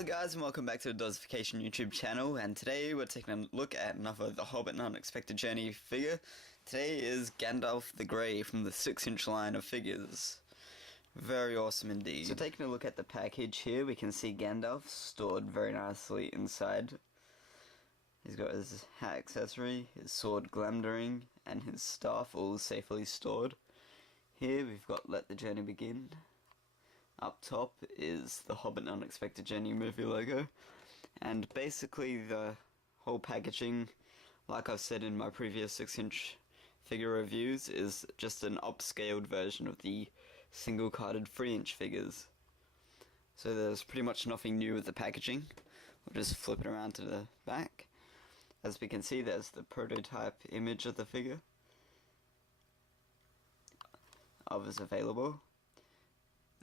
Hello guys and welcome back to the Dosification YouTube channel, and today we're taking a look at another The Hobbit and Unexpected Journey figure. Today is Gandalf the Grey from the 6-inch line of figures. Very awesome indeed. So taking a look at the package here, we can see Gandalf stored very nicely inside. He's got his hat accessory, his sword Glamdring, and his staff all safely stored. Here we've got Let the Journey Begin. Up top is the Hobbit and Unexpected Journey movie logo, and basically the whole packaging, like I've said in my previous 6-inch figure reviews, is just an upscaled version of the single-carded 3-inch figures. So there's pretty much nothing new with the packaging. We'll just flip it around to the back. As we can see, there's the prototype image of the figure. Others available.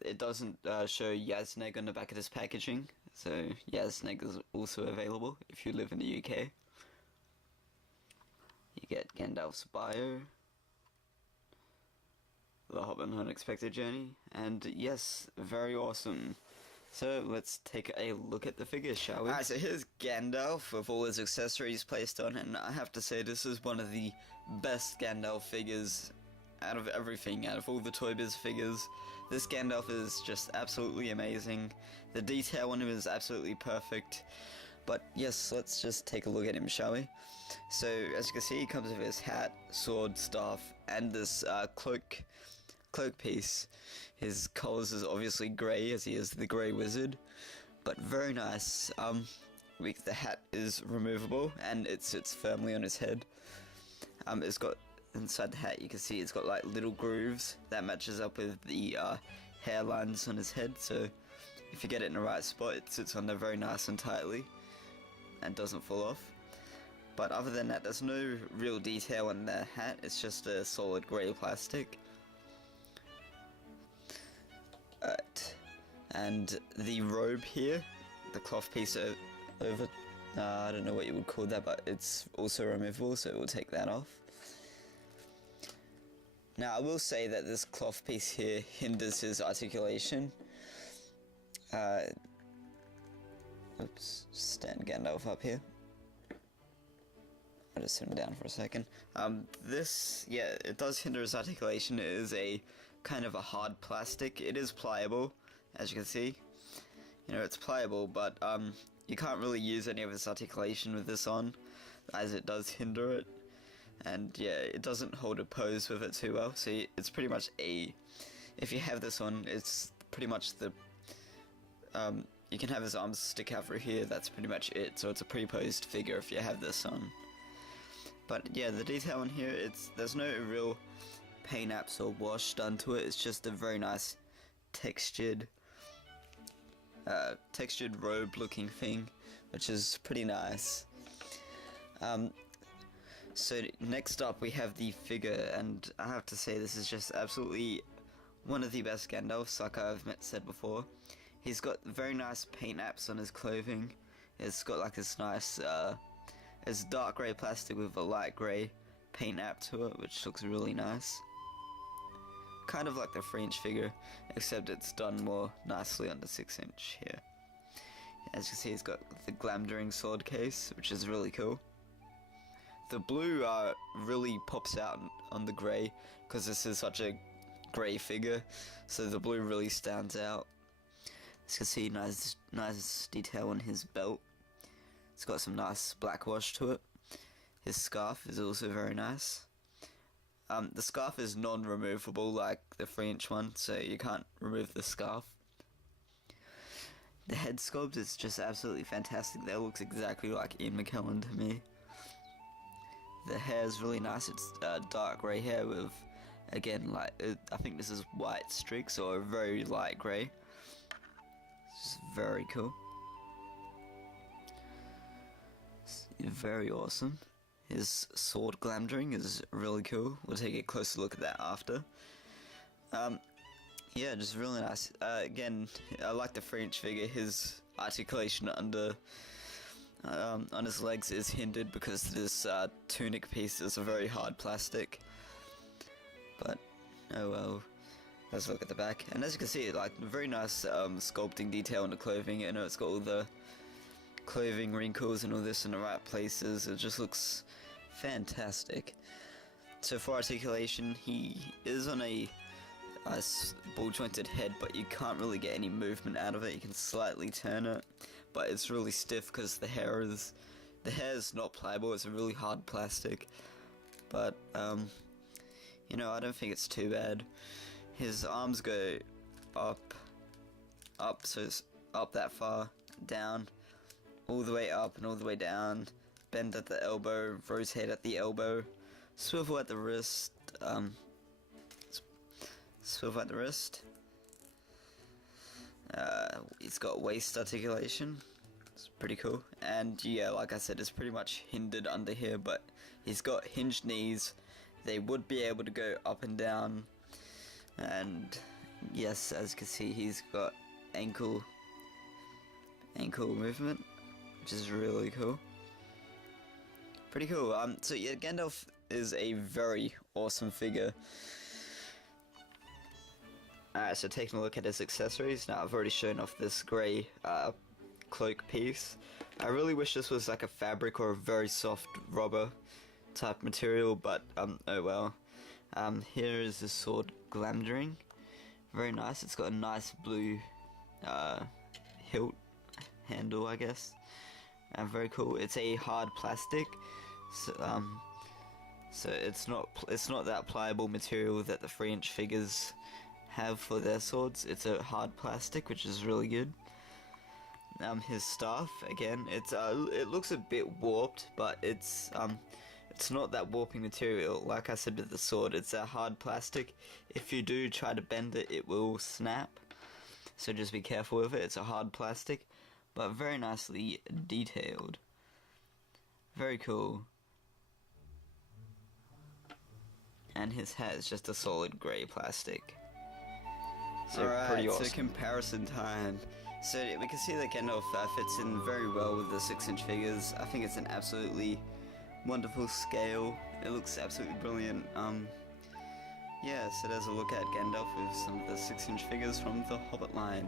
It doesn't show Yazneg on the back of this packaging, so Yazneg is also available if you live in the UK. You get Gandalf's bio, The Hobbit and Unexpected Journey, and yes, very awesome. So let's take a look at the figure, shall we? Alright, so here's Gandalf with all his accessories placed on, and I have to say this is one of the best Gandalf figures out of everything, out of all the Toy Biz figures. This Gandalf is just absolutely amazing. The detail on him is absolutely perfect. But yes, let's just take a look at him, shall we? So as you can see, he comes with his hat, sword, staff, and this cloak piece. His colours is obviously grey, as he is the Grey Wizard, but very nice. The hat is removable and it sits firmly on his head. It's got, inside the hat you can see it's got like little grooves that matches up with the hairlines on his head, so if you get it in the right spot it sits on there very nice and tightly and doesn't fall off. But other than that, there's no real detail on the hat, it's just a solid grey plastic. And the robe here, the cloth piece over, I don't know what you would call that, but it's also removable, so we'll take that off. Now I will say that this cloth piece here hinders his articulation. Oops, stand Gandalf up here. I'll just sit him down for a second. Yeah, it does hinder his articulation. It is a kind of a hard plastic. It is pliable, as you can see. You know, it's pliable, but you can't really use any of its articulation with this on, as it does hinder it. And yeah, it doesn't hold a pose with it too well, so it's pretty much if you have this on, it's pretty much the, you can have his arms stick out through here, that's pretty much it, so it's a pre-posed figure if you have this on. But yeah, the detail in here, there's no real paint apps or wash done to it, it's just a very nice textured robe looking thing, which is pretty nice. So next up we have the figure, and I have to say this is just absolutely one of the best Gandalfs, like I've said before. He's got very nice paint apps on his clothing. It's got like this nice, it's dark grey plastic with a light grey paint app to it, which looks really nice. Kind of like the 3-inch figure, except it's done more nicely on the 6-inch here. As you can see, it's got the Glamdring sword case, which is really cool. The blue really pops out on the grey, because this is such a grey figure, so the blue really stands out. As you can see, nice detail on his belt. It's got some nice black wash to it. His scarf is also very nice. The scarf is non-removable like the 3-inch one, so you can't remove the scarf. The head sculpt is just absolutely fantastic. That looks exactly like Ian McKellen to me. The hair is really nice. It's dark grey hair with, again, like I think this is white streaks or very light grey. It's very cool. It's very awesome. His sword Glamdring is really cool. We'll take a closer look at that after. Yeah, just really nice. Again, I like the 3-inch figure. His articulation on his legs is hindered because this tunic piece is a very hard plastic, but oh well. Let's look at the back, and as you can see, like, very nice sculpting detail in the clothing. You know, it's got all the clothing wrinkles and all this in the right places. It just looks fantastic. So for articulation, he is on a ball jointed head, but you can't really get any movement out of it. You can slightly turn it, but it's really stiff because the hair is not pliable. It's a really hard plastic, but you know, I don't think it's too bad. His arms go up, so it's up that far, down, all the way up and all the way down, bend at the elbow, rotate at the elbow, swivel at the wrist, swivel at the wrist. He's got waist articulation. It's pretty cool. And yeah, like I said, it's pretty much hindered under here, but he's got hinged knees. They would be able to go up and down. And yes, as you can see, he's got ankle movement, which is really cool. Pretty cool. So yeah, Gandalf is a very awesome figure. Alright, so taking a look at his accessories. Now, I've already shown off this grey cloak piece. I really wish this was like a fabric or a very soft rubber type material, but oh well. Here is the sword Glamdring. Very nice. It's got a nice blue hilt handle, I guess. Very cool. It's a hard plastic, so it's not that pliable material that the 3-inch figures have for their swords. It's a hard plastic, which is really good. His staff, again, it looks a bit warped, but it's not that warping material. Like I said with the sword, it's a hard plastic. If you do try to bend it, it will snap. So just be careful with it. It's a hard plastic, but very nicely detailed. Very cool. And his hat is just a solid grey plastic. So pretty awesome. So comparison time. So we can see that Gandalf fits in very well with the 6-inch figures. I think it's an absolutely wonderful scale. It looks absolutely brilliant. Yeah, so there's a look at Gandalf with some of the 6-inch figures from the Hobbit line.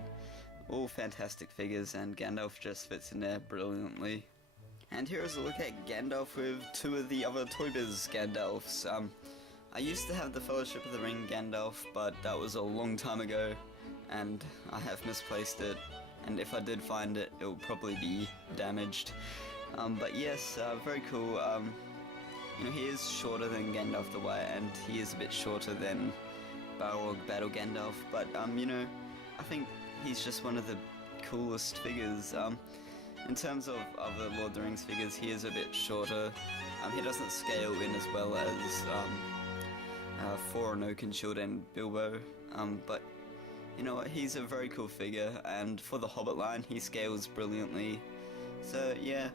All fantastic figures, and Gandalf just fits in there brilliantly. And here is a look at Gandalf with 2 of the other Toy Biz Gandalfs. I used to have the Fellowship of the Ring Gandalf, but that was a long time ago, and I have misplaced it. And if I did find it, it would probably be damaged. But yes, very cool. You know, he is shorter than Gandalf the White, and he is a bit shorter than Balrog Battle Gandalf. But you know, I think he's just one of the coolest figures. In terms of other Lord of the Rings figures, he is a bit shorter. He doesn't scale in as well as Thorin, Oakenshield and Bilbo. But you know what, he's a very cool figure, and for the Hobbit line, he scales brilliantly. So yeah,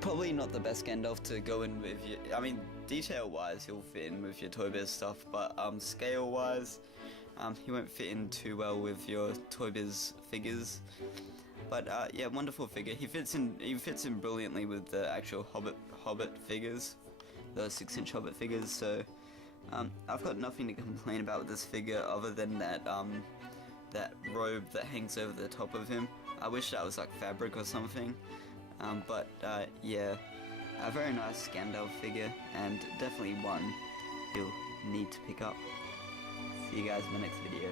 probably not the best Gandalf to go in with your, I mean, detail-wise, he'll fit in with your Toy Biz stuff, but scale-wise, he won't fit in too well with your Toy Biz figures. But yeah, wonderful figure. He fits in brilliantly with the actual Hobbit figures, the 6-inch Hobbit figures. So I've got nothing to complain about with this figure other than that that robe that hangs over the top of him. I wish that was like fabric or something. But yeah, a very nice Gandalf figure, and definitely one you'll need to pick up. See you guys in the next video.